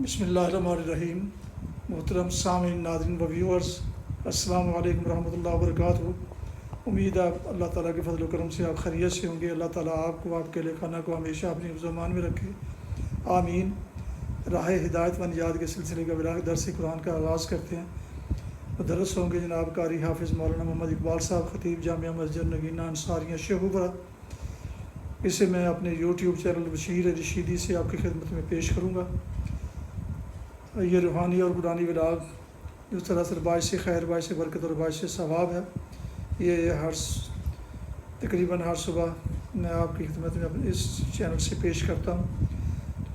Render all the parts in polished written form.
بسم اللہ الرحمن الرحیم۔ محترم سامعین، ناظرین و ویورز، السلام علیکم ورحمۃ اللہ وبرکاتہ۔ امید ہے اللہ تعالیٰ کے فضل و کرم سے آپ خیریت سے ہوں گے۔ اللہ تعالیٰ آپ کو، آپ کے اہل خانہ کو ہمیشہ اپنی حفظ و امان میں رکھے، آمین۔ راہ ہدایت و نجات کے سلسلے کا درس قرآن کا آغاز کرتے ہیں۔ مدرس ہوں گے جناب قاری حافظ مولانا محمد اقبال صاحب، خطیب جامعہ مسجد نگینہ انصاریہ شیخوپورہ۔ اسے میں اپنے یوٹیوب چینل بشیر رشیدی سے آپ کی خدمت میں پیش کروں گا۔ یہ روحانی اور قرآنی ولاگ جو سراسر باعث خیر، باعث برکت اور باعث ثواب ہے، یہ تقریباً ہر صبح میں آپ کی خدمت میں اس چینل سے پیش کرتا ہوں۔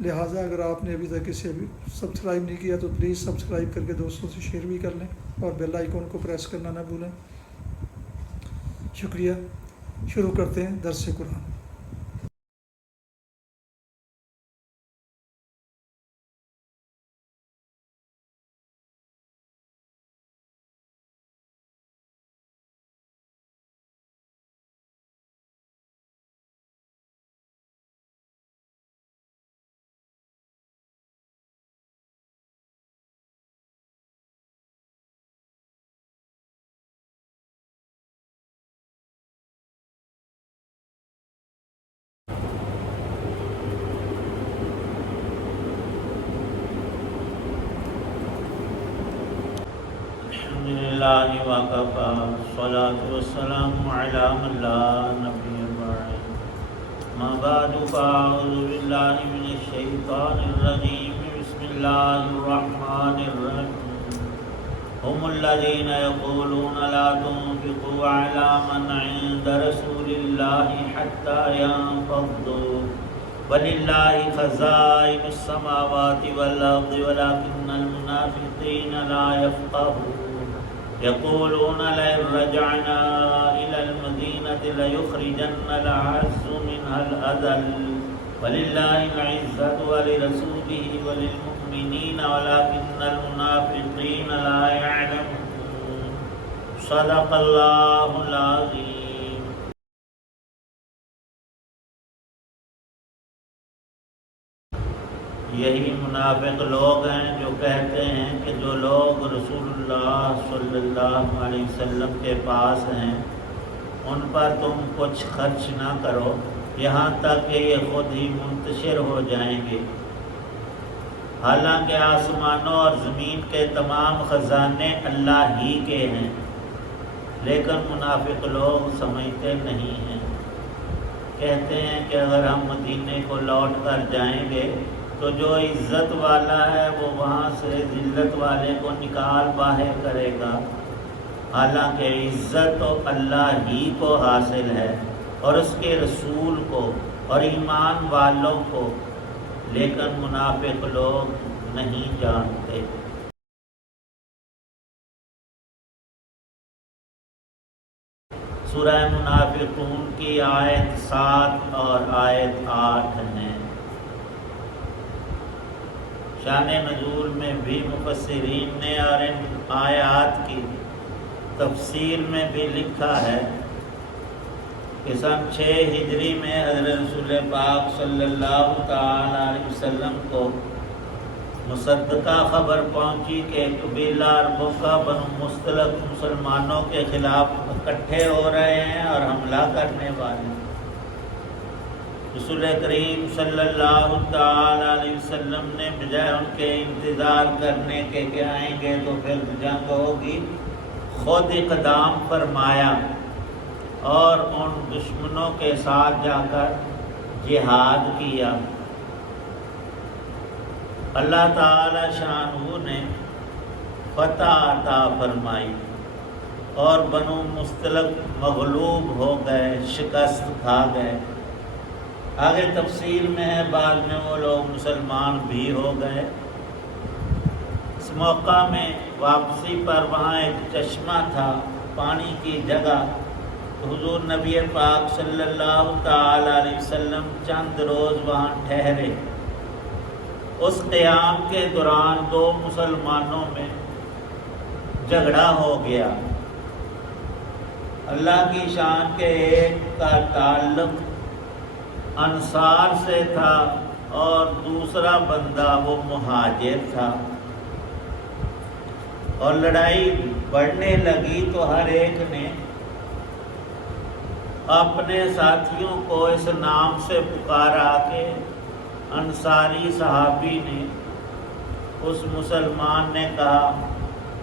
لہٰذا اگر آپ نے ابھی تک اسے سبسکرائب نہیں کیا تو پلیز سبسکرائب کر کے دوستوں سے شیئر بھی کر لیں اور بیل آئیکن کو پریس کرنا نہ بھولیں۔ شکریہ۔ شروع کرتے ہیں درس قرآن۔ الحمدللہ وکفی والصلاة والسلام علی من لا نبی بعد، ما بعد فاعوذ باللہ من الشیطان الرجیم، بسم اللہ الرحمن الرحیم۔ هم الذین یقولون لا تنفقوا علی من عند رسول اللہ حتی ينفضوا وللہ خزائن السماوات والارض ولکن المنافقین لا یفقہون۔ یقولون لئن رجعنا إلى المدینة لیخرجن الأعز منها الأذل وللہ العزة ولرسولہ وللمؤمنین ولکن المنافقین لا يعلمون۔ صدق اللہ العظیم۔ یہی منافق لوگ ہیں جو کہتے ہیں کہ جو لوگ رسول اللہ صلی اللہ علیہ وسلم کے پاس ہیں ان پر تم کچھ خرچ نہ کرو یہاں تک کہ یہ خود ہی منتشر ہو جائیں گے، حالانکہ آسمانوں اور زمین کے تمام خزانے اللہ ہی کے ہیں، لیکن منافق لوگ سمجھتے نہیں ہیں۔ کہتے ہیں کہ اگر ہم مدینے کو لوٹ کر جائیں گے تو جو عزت والا ہے وہ وہاں سے ذلت والے کو نکال باہر کرے گا، حالانکہ عزت تو اللہ ہی کو حاصل ہے اور اس کے رسول کو اور ایمان والوں کو، لیکن منافق لوگ نہیں جانتے۔ سورہ منافقون کی آیت 7 اور آیت 8 ہیں۔ شان نزول میں بھی مفسرین نے اور ان آیات کی تفسیر میں بھی لکھا ہے کہ سن 6 ہجری میں حضرت رسول پاک صلی اللہ تعالی علیہ وسلم کو مصدقہ خبر پہنچی کہ قبیلہ عربوں کا بنو مستلق مسلمانوں کے خلاف اکٹھے ہو رہے ہیں اور حملہ کرنے والے ہیں۔ رسول کریم صلی اللہ تعالی علیہ وسلم نے بجائے ان کے انتظار کرنے کے کہ آئیں گے تو پھر جنگ ہوگی، خود اقدام فرمایا اور ان دشمنوں کے ساتھ جا کر جہاد کیا۔ اللہ تعالی شانہ نے فتح عطا فرمائی اور بنو مستلق مغلوب ہو گئے، شکست کھا گئے۔ آگے تفصیل میں ہے، بعد میں وہ لوگ مسلمان بھی ہو گئے۔ اس موقع میں واپسی پر وہاں ایک چشمہ تھا، پانی کی جگہ، تو حضور نبی پاک صلی اللہ تعالی علیہ وسلم چند روز وہاں ٹھہرے۔ اس قیام کے دوران 2 مسلمانوں میں جھگڑا ہو گیا۔ اللہ کی شان کے ایک کا تعلق انصار سے تھا اور دوسرا بندہ وہ مہاجر تھا، اور لڑائی بڑھنے لگی تو ہر ایک نے اپنے ساتھیوں کو اس نام سے پکارا کہ انصاری صحابی نے، اس مسلمان نے کہا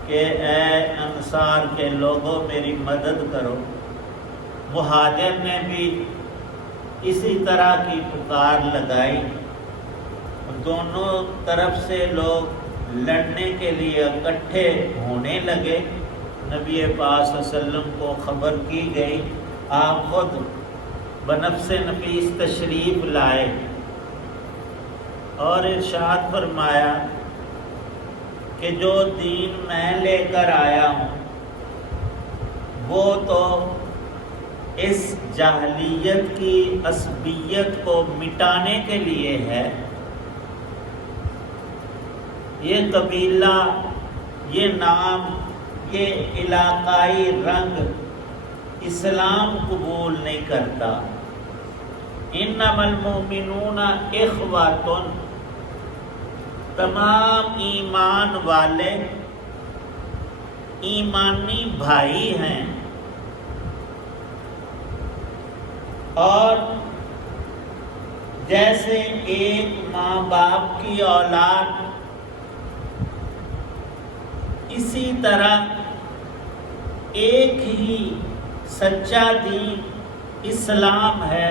کہ اے انصار کے لوگوں میری مدد کرو۔ مہاجر نے بھی اسی طرح کی پکار لگائی، دونوں طرف سے لوگ لڑنے کے لیے اکٹھے ہونے لگے۔ نبی پاک صلی اللہ علیہ وسلم کو خبر کی گئی، آپ خود بنفس نفیس تشریف لائے اور ارشاد فرمایا کہ جو دین میں لے کر آیا ہوں وہ تو اس جاہلیت کی عصبیت کو مٹانے کے لیے ہے۔ یہ قبیلہ، یہ نام، یہ علاقائی رنگ اسلام قبول نہیں کرتا۔ انما المؤمنون اخوۃ، تمام ایمان والے ایمانی بھائی ہیں، اور جیسے ایک ماں باپ کی اولاد، اسی طرح ایک ہی سچا دین اسلام ہے،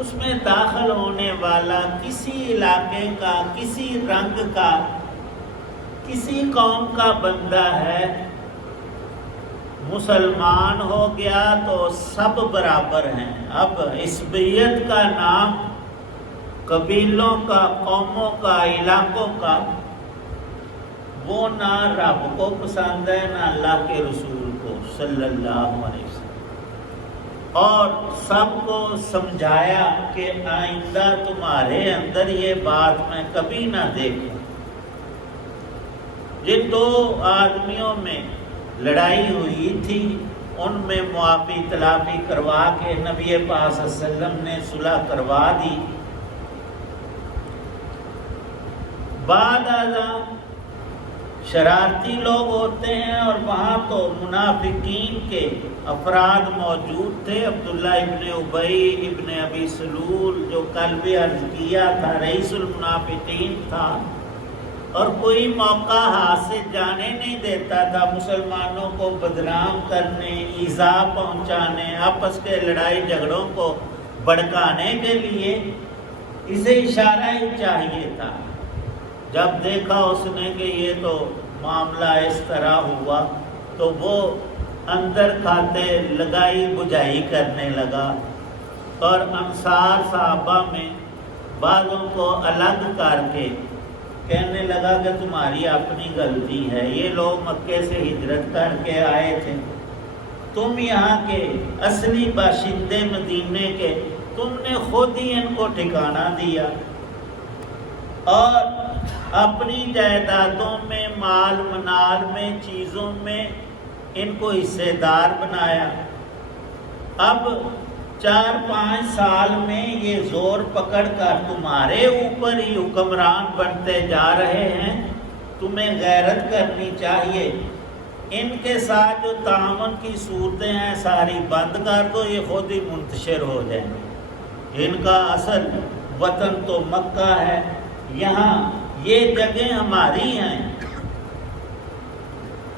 اس میں داخل ہونے والا کسی علاقے کا، کسی رنگ کا، کسی قوم کا بندہ ہے، مسلمان ہو گیا تو سب برابر ہیں۔ اب عصبیت کا نام قبیلوں کا، قوموں کا، علاقوں کا، وہ نہ رب کو پسند ہے نہ اللہ کے رسول کو صلی اللہ علیہ وسلم، اور سب کو سمجھایا کہ آئندہ تمہارے اندر یہ بات میں کبھی نہ دیکھوں۔ جن دو آدمیوں میں لڑائی ہوئی تھی ان میں معافی تلافی کروا کے نبی پاک صلی اللہ علیہ وسلم نے صلح کروا دی۔ بعد ازاں شرارتی لوگ ہوتے ہیں، اور وہاں تو منافقین کے افراد موجود تھے۔ عبداللہ ابن ابی ابن ابی سلول جو کل بھی عرض کیا تھا، رئیس المنافقین تھا، اور کوئی موقع ہاتھ سے جانے نہیں دیتا تھا، مسلمانوں کو بدنام کرنے، ایذا پہنچانے، آپس کے لڑائی جھگڑوں کو بھڑکانے کے لیے اسے اشارہ ہی چاہیے تھا۔ جب دیکھا اس نے کہ یہ تو معاملہ اس طرح ہوا تو وہ اندر کھاتے لگائی بجھائی کرنے لگا، اور انصار صحابہ میں بعضوں کو الگ کر کے کہنے لگا کہ تمہاری اپنی غلطی ہے، یہ لوگ مکے سے ہجرت کر کے آئے تھے، تم یہاں کے اصلی باشندے مدینے کے، تم نے خود ہی ان کو ٹھکانہ دیا اور اپنی جائیدادوں میں، مال منال میں، چیزوں میں ان کو حصے دار بنایا۔ اب 4-5 سال میں یہ زور پکڑ کر تمہارے اوپر ہی حکمران بنتے جا رہے ہیں، تمہیں غیرت کرنی چاہیے۔ ان کے ساتھ جو تعاون کی صورتیں ہیں ساری بند کر دو، یہ خود ہی منتشر ہو جائیں گے۔ ان کا اصل وطن تو مکہ ہے، یہاں یہ جگہیں ہماری ہیں۔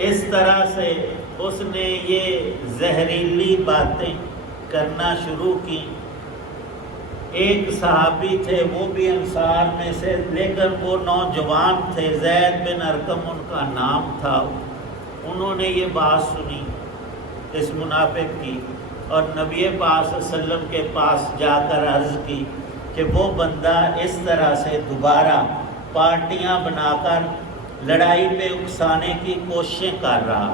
اس طرح سے اس نے یہ زہریلی باتیں کرنا شروع کی۔ ایک صحابی تھے، وہ بھی انصار میں سے، لیکن وہ نوجوان تھے، زید بن ارقم ان کا نام تھا۔ انہوں نے یہ بات سنی اس منافق کی، اور نبی پاک صلی اللہ علیہ وسلم کے پاس جا کر عرض کی کہ وہ بندہ اس طرح سے دوبارہ پارٹیاں بنا کر لڑائی پہ اکسانے کی کوششیں کر رہا۔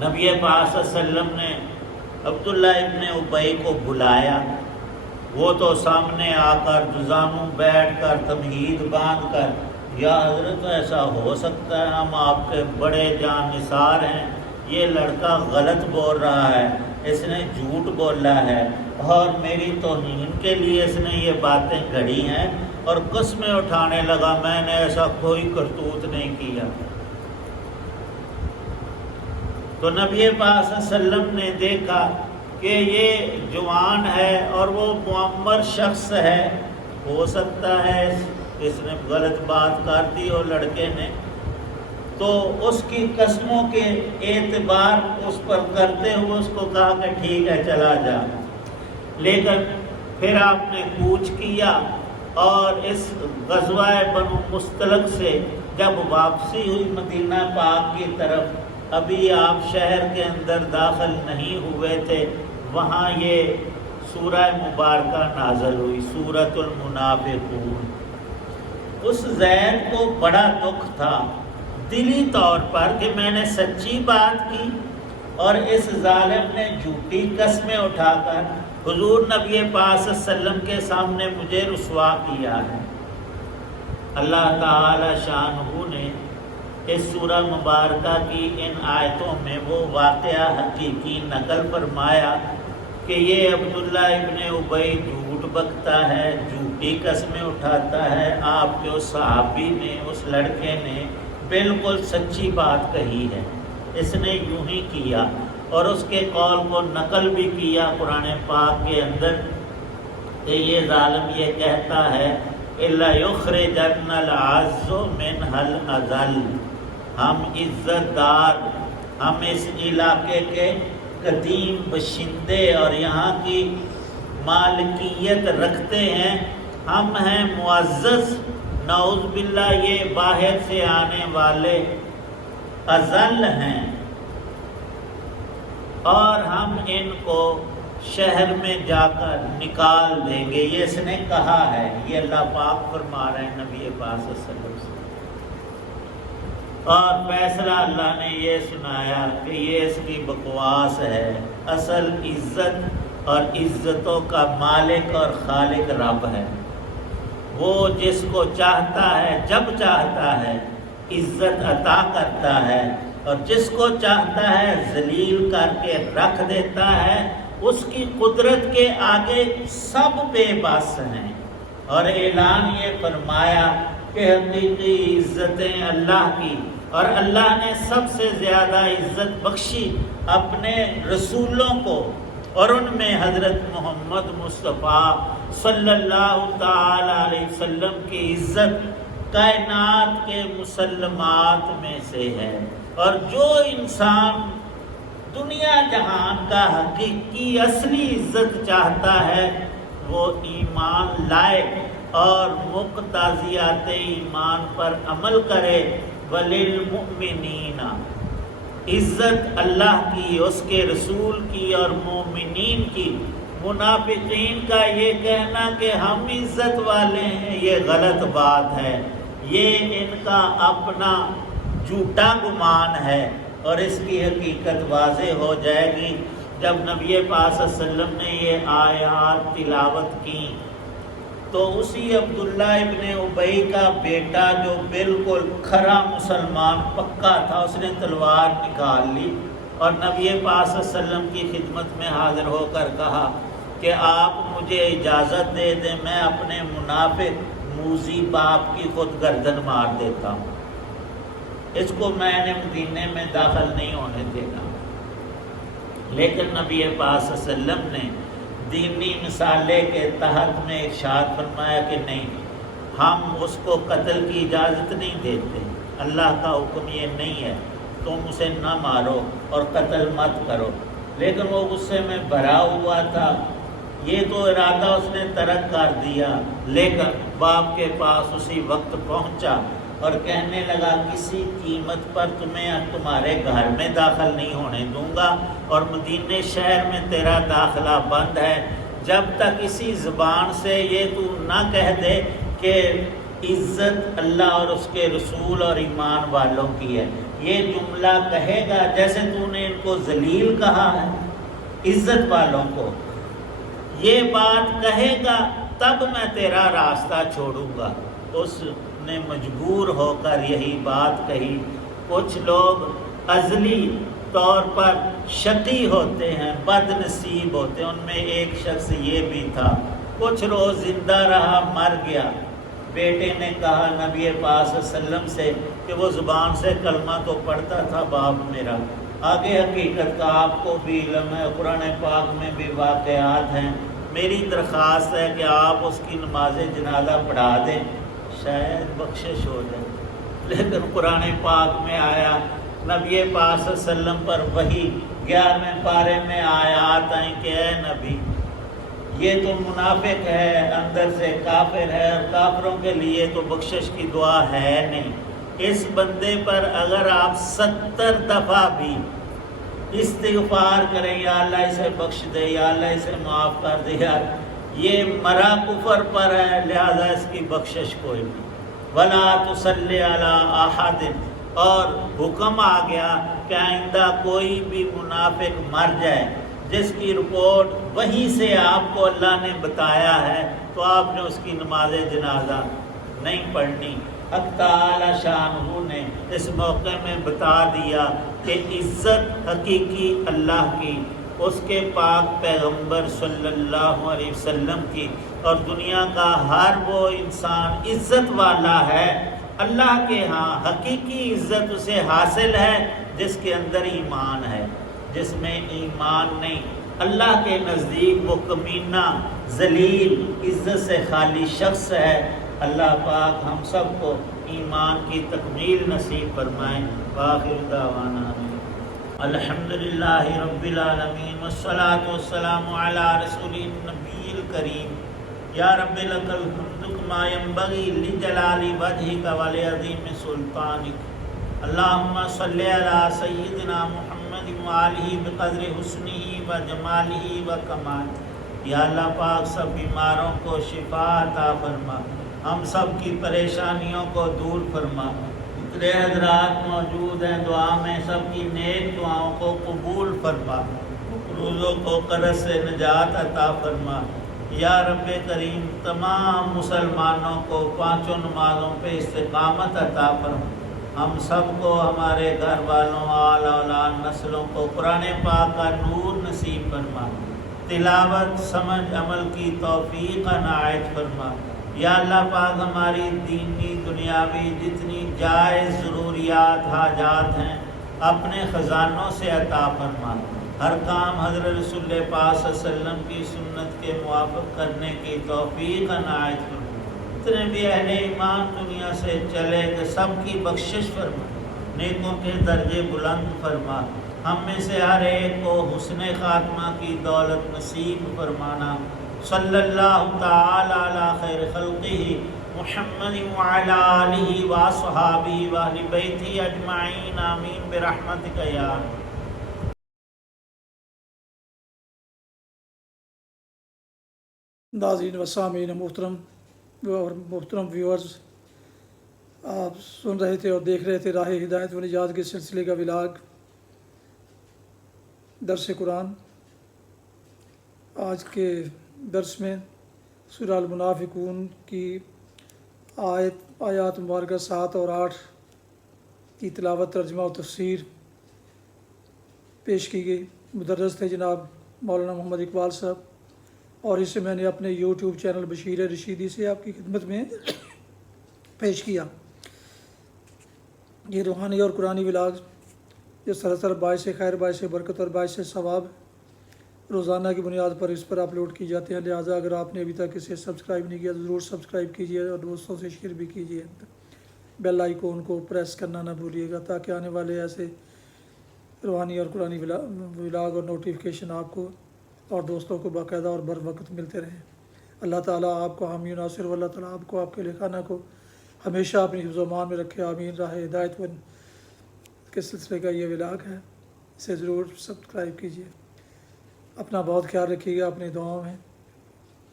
نبی پاک صلی اللہ علیہ وسلم نے عبداللہ ابن ابی کو بلایا، وہ تو سامنے آ کر جزاموں بیٹھ کر تمہید باندھ کر، یا حضرت ایسا ہو سکتا ہے، ہم آپ کے بڑے جان نثار ہیں، یہ لڑکا غلط بول رہا ہے، اس نے جھوٹ بولا ہے، اور میری توہین کے لیے اس نے یہ باتیں گھڑی ہیں، اور قسمیں اٹھانے لگا میں نے ایسا کوئی کرتوت نہیں کیا۔ تو نبی پاک صلی اللہ علیہ وسلم نے دیکھا کہ یہ جوان ہے اور وہ معمر شخص ہے، ہو سکتا ہے اس نے غلط بات کر دی اور لڑکے نے، تو اس کی قسموں کے اعتبار اس پر کرتے ہوئے اس کو کہا کہ ٹھیک ہے چلا جا۔ لیکن پھر آپ نے کوچ کیا اور اس غزوہ بنو مستلق سے جب واپسی ہوئی مدینہ پاک کی طرف، ابھی آپ شہر کے اندر داخل نہیں ہوئے تھے، وہاں یہ سورہ مبارکہ نازل ہوئی، سورۃ المنافقون۔ اس زید کو بڑا دکھ تھا دلی طور پر کہ میں نے سچی بات کی اور اس ظالم نے جھوٹی قسمیں اٹھا کر حضور نبی پاک صلی اللہ علیہ وسلم کے سامنے مجھے رسوا کیا ہے۔ اللہ تعالی شانہ نے اس سورہ مبارکہ کی ان آیتوں میں وہ واقعہ حقیقی نقل فرمایا کہ یہ عبداللہ ابن ابی جھوٹ بکتا ہے، جھوٹی قسمیں اٹھاتا ہے، آپ کے اس صحابی نے، اس لڑکے نے بالکل سچی بات کہی ہے، اس نے یوں ہی کیا، اور اس کے قول کو نقل بھی کیا قرآن پاک کے اندر کہ یہ ظالم یہ کہتا ہے الا یخرجن العز منها الاذل، ہم عزت دار، ہم اس علاقے کے قدیم باشندے اور یہاں کی مالکیت رکھتے ہیں، ہم ہیں معزز، نعوذ باللہ یہ باہر سے آنے والے اذل ہیں، اور ہم ان کو شہر میں جا کر نکال دیں گے۔ یہ اس نے کہا ہے، یہ اللہ پاک فرما رہے ہیں نبی پاک صلی اللہ علیہ وسلم سے، اور فیصلہ اللہ نے یہ سنایا کہ یہ اس کی بکواس ہے، اصل عزت اور عزتوں کا مالک اور خالق رب ہے، وہ جس کو چاہتا ہے جب چاہتا ہے عزت عطا کرتا ہے، اور جس کو چاہتا ہے ذلیل کر کے رکھ دیتا ہے، اس کی قدرت کے آگے سب بے بس ہیں۔ اور اعلان یہ فرمایا کہ حقیقی عزتیں اللہ کی، اور اللہ نے سب سے زیادہ عزت بخشی اپنے رسولوں کو، اور ان میں حضرت محمد مصطفیٰ صلی اللہ تعالی علیہ وسلم کی عزت کائنات کے مسلمات میں سے ہے۔ اور جو انسان دنیا جہان کا حقیقی اصلی عزت چاہتا ہے وہ ایمان لائے اور مقتضیات ایمان پر عمل کرے۔ وَلِلْمُؤْمِنِينَ، عزت اللہ کی، اس کے رسول کی اور مومنین کی۔ منافقین کا یہ کہنا کہ ہم عزت والے ہیں یہ غلط بات ہے، یہ ان کا اپنا جھوٹا گمان ہے، اور اس کی حقیقت واضح ہو جائے گی جب نبی پاک صلی اللہ علیہ وسلم نے یہ آیات تلاوت کی۔ تو اسی عبداللہ ابن ابی کا بیٹا جو بالکل کھرا مسلمان پکا تھا، اس نے تلوار نکال لی اور نبی پاک صلی اللہ علیہ وسلم کی خدمت میں حاضر ہو کر کہا کہ آپ مجھے اجازت دے دیں، میں اپنے منافق موذی باپ کی خود گردن مار دیتا ہوں، اس کو میں نے مدینے میں داخل نہیں ہونے دینا۔ لیکن نبی پاک صلی اللہ علیہ وسلم نے دینی مسالے کے تحت میں ارشاد فرمایا کہ نہیں، ہم اس کو قتل کی اجازت نہیں دیتے، اللہ کا حکم یہ نہیں ہے، تم اسے نہ مارو اور قتل مت کرو۔ لیکن وہ غصے میں بھرا ہوا تھا، یہ تو ارادہ اس نے ترک کر دیا، لیکن باپ کے پاس اسی وقت پہنچا اور کہنے لگا کسی قیمت پر تمہیں تمہارے گھر میں داخل نہیں ہونے دوں گا، اور مدینے شہر میں تیرا داخلہ بند ہے جب تک اسی زبان سے یہ تو نہ کہہ دے کہ عزت اللہ اور اس کے رسول اور ایمان والوں کی ہے۔ یہ جملہ کہے گا جیسے تو نے ان کو ذلیل کہا ہے عزت والوں کو، یہ بات کہے گا تب میں تیرا راستہ چھوڑوں گا۔ اس نے مجبور ہو کر یہی بات کہی۔ کچھ لوگ ازلی طور پر شقی ہوتے ہیں، بد نصیب ہوتے ہیں۔ ان میں ایک شخص یہ بھی تھا، کچھ روز زندہ رہا، مر گیا۔ بیٹے نے کہا نبی پاک صلی اللہ علیہ وسلم سے کہ وہ زبان سے کلمہ تو پڑھتا تھا باپ میرا، آگے حقیقت کا آپ کو بھی علم ہے، قرآن پاک میں بھی واقعات ہیں، میری درخواست ہے کہ آپ اس کی نماز جنازہ پڑھا دیں، شاید بخشش ہو جائے۔ لیکن قرآن پاک میں آیا، نبی پاک صلی اللہ علیہ وسلم پر وحی 11ویں پارے میں آیات آئیں کہ اے نبی، یہ تو منافق ہے، اندر سے کافر ہے، اور کافروں کے لیے تو بخشش کی دعا ہے نہیں۔ اس بندے پر اگر آپ 70 دفعہ بھی استغفار کریں، یا اللہ اسے بخش دے، یا اللہ اسے معاف کر دے، یار یہ مرا کفر پر ہے، لہذا اس کی بخشش کوئی نہیں۔ وَلَا تُصَلِّ عَلَىٰ أَحَدٍ، اور حکم آ گیا کہ آئندہ کوئی بھی منافق مر جائے جس کی رپورٹ وہی سے آپ کو اللہ نے بتایا ہے، تو آپ نے اس کی نماز جنازہ نہیں پڑھنی۔ حق تعالی شانہ نے اس موقع میں بتا دیا کہ عزت حقیقی اللہ کی، اس کے پاک پیغمبر صلی اللہ علیہ وسلم کی، اور دنیا کا ہر وہ انسان عزت والا ہے اللہ کے ہاں۔ حقیقی عزت اسے حاصل ہے جس کے اندر ایمان ہے، جس میں ایمان نہیں اللہ کے نزدیک وہ کمینہ ذلیل عزت سے خالی شخص ہے۔ اللہ پاک ہم سب کو ایمان کی تکمیل نصیب فرمائیں۔ وآخر دعوانا الحمدللہ رب العالمین، والصلاة والسلام علی رسول النبی الکریم۔ یا رب لک الحمد کما ینبغی لجلال وجہک ولعظیم سلطانک۔ اللہم صلی علی سیدنا محمد وآلہ بقدر حسنہ و جمالہ و کمالہ۔ یا اللہ پاک سب بیماروں کو شفا عطا فرما، ہم سب کی پریشانیوں کو دور فرما۔ جتنے حضرات موجود ہیں دعا میں سب کی نیک دعاؤں کو قبول فرما، روزوں کو قرض سے نجات عطا فرما۔ یا رب کریم تمام مسلمانوں کو پانچوں نمازوں پہ استقامت عطا فرما، ہم سب کو، ہمارے گھر والوں، آل اولاد، نسلوں کو قرآن پاک کا نور نصیب فرما، تلاوت سمجھ عمل کی توفیق عنایت فرما۔ یا اللہ پاک ہماری دینی دنیاوی جتنی جائز ضروریات حاجات ہیں اپنے خزانوں سے عطا فرما، ہر کام حضرت رسول پاک صلی اللہ علیہ وسلم کی سنت کے موافق کرنے کی توفیق عنایت فرما۔ جتنے بھی اہل ایمان دنیا سے چلے گئے سب کی بخشش فرما، نیکوں کے درجے بلند فرما، ہم میں سے ہر ایک کو حسن خاتمہ کی دولت نصیب فرمانا۔ صلی اللہ تعالی علی خیر خلقہ محمد وعلی آلہ واصحابہ واہل بیتہ اجمعین، آمین برحمتک یا ناظرین و سامعین محترم ویورز، آپ سن رہے تھے اور دیکھ رہے تھے راہ ہدایت و نجات کے سلسلے کا ولاگ درس قرآن۔ آج کے درس میں سورہ المنافقون کی آیات مبارکہ 7 اور 8 کی تلاوت، ترجمہ و تفسیر پیش کی گئی۔ مدرس تھے جناب مولانا محمد اقبال صاحب، اور اسے میں نے اپنے یوٹیوب چینل بشیر رشیدی سے آپ کی خدمت میں پیش کیا۔ یہ روحانی اور قرآنی ولاگ جو سراسر باعث خیر، باعث برکت اور باعث ثواب روزانہ کی بنیاد پر اس پر اپلوڈ کی جاتے ہیں، لہٰذا اگر آپ نے ابھی تک اسے سبسکرائب نہیں کیا تو ضرور سبسکرائب کیجیے اور دوستوں سے شیئر بھی کیجیے۔ بیل آئیکن کو پریس کرنا نہ بھولیے گا تاکہ آنے والے ایسے روحانی اور قرآنی ولاگ اور نوٹیفیکیشن آپ کو اور دوستوں کو باقاعدہ اور بر وقت ملتے رہیں۔ اللہ تعالیٰ آپ کو حامی و ناصر، و اللہ تعالیٰ آپ کو، آپ کے لکھانہ کو ہمیشہ اپنی حفظ و امان میں رکھے، آمین۔ راہ ہدایت کے سلسلے کا یہ ولاگ ہے، اسے ضرور سبسکرائب کیجیے۔ اپنا بہت خیال رکھیے گا اپنی دعاؤں میں۔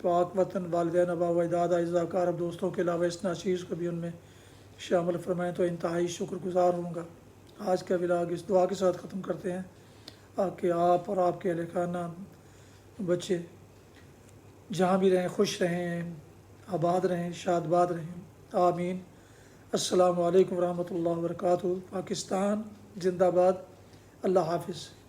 پاک وطن، والدین، آباء و اجداد، اعزاء اقارب، دوستوں کے علاوہ اس ناچیز کو بھی ان میں شامل فرمائیں تو انتہائی شکر گزار ہوں گا۔ آج کا ولاگ اس دعا کے ساتھ ختم کرتے ہیں کہ آپ اور آپ کے اہل خانہ، بچے جہاں بھی رہیں خوش رہیں، آباد رہیں، شاد باد رہیں، آمین۔ السلام علیکم ورحمۃ اللہ وبرکاتہ۔ پاکستان زندہ باد، اللہ حافظ.